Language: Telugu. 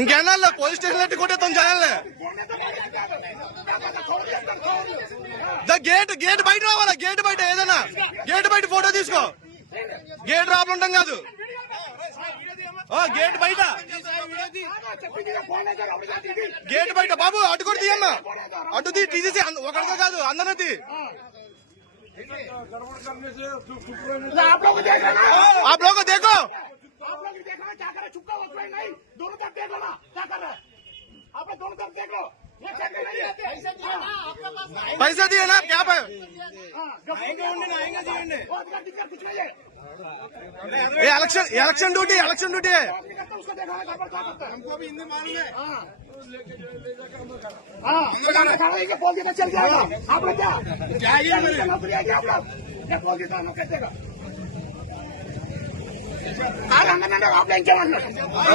ఇంకేనా పోలీస్ స్టేషన్ ఎట్టి కొట్టేస్తాం జనాల్ని. గేట్ బయట రావాలా, గేట్ బయట ఏదైనా గేట్ బయట ఫోటో తీసుకో. గేట్ రాపలు ఉంటాం కాదు, గేట్ బయట, గేట్ బయట. బాబు అటు కూడా తీయమ్మా, అటు తీసేసి ఒకరితో కాదు అందరూ తీ. आप लोग को देखो, आप लोग देखना क्या कर रहे, चुपका वक्त नहीं, दोनों तरफ देख लो ना क्या कर रहे हैं आप लोग, दोनों तरफ देख लो। पैसे दिए ना क्या पे इलेक्शन ड्यूटी है, उसको देखा हमको भी हिंदी मालूम है। बोल देना चल जाएगा आप लोग, क्या नौकरी है क्या आप लोग, क्या बोल देता हम कैसे आप लोग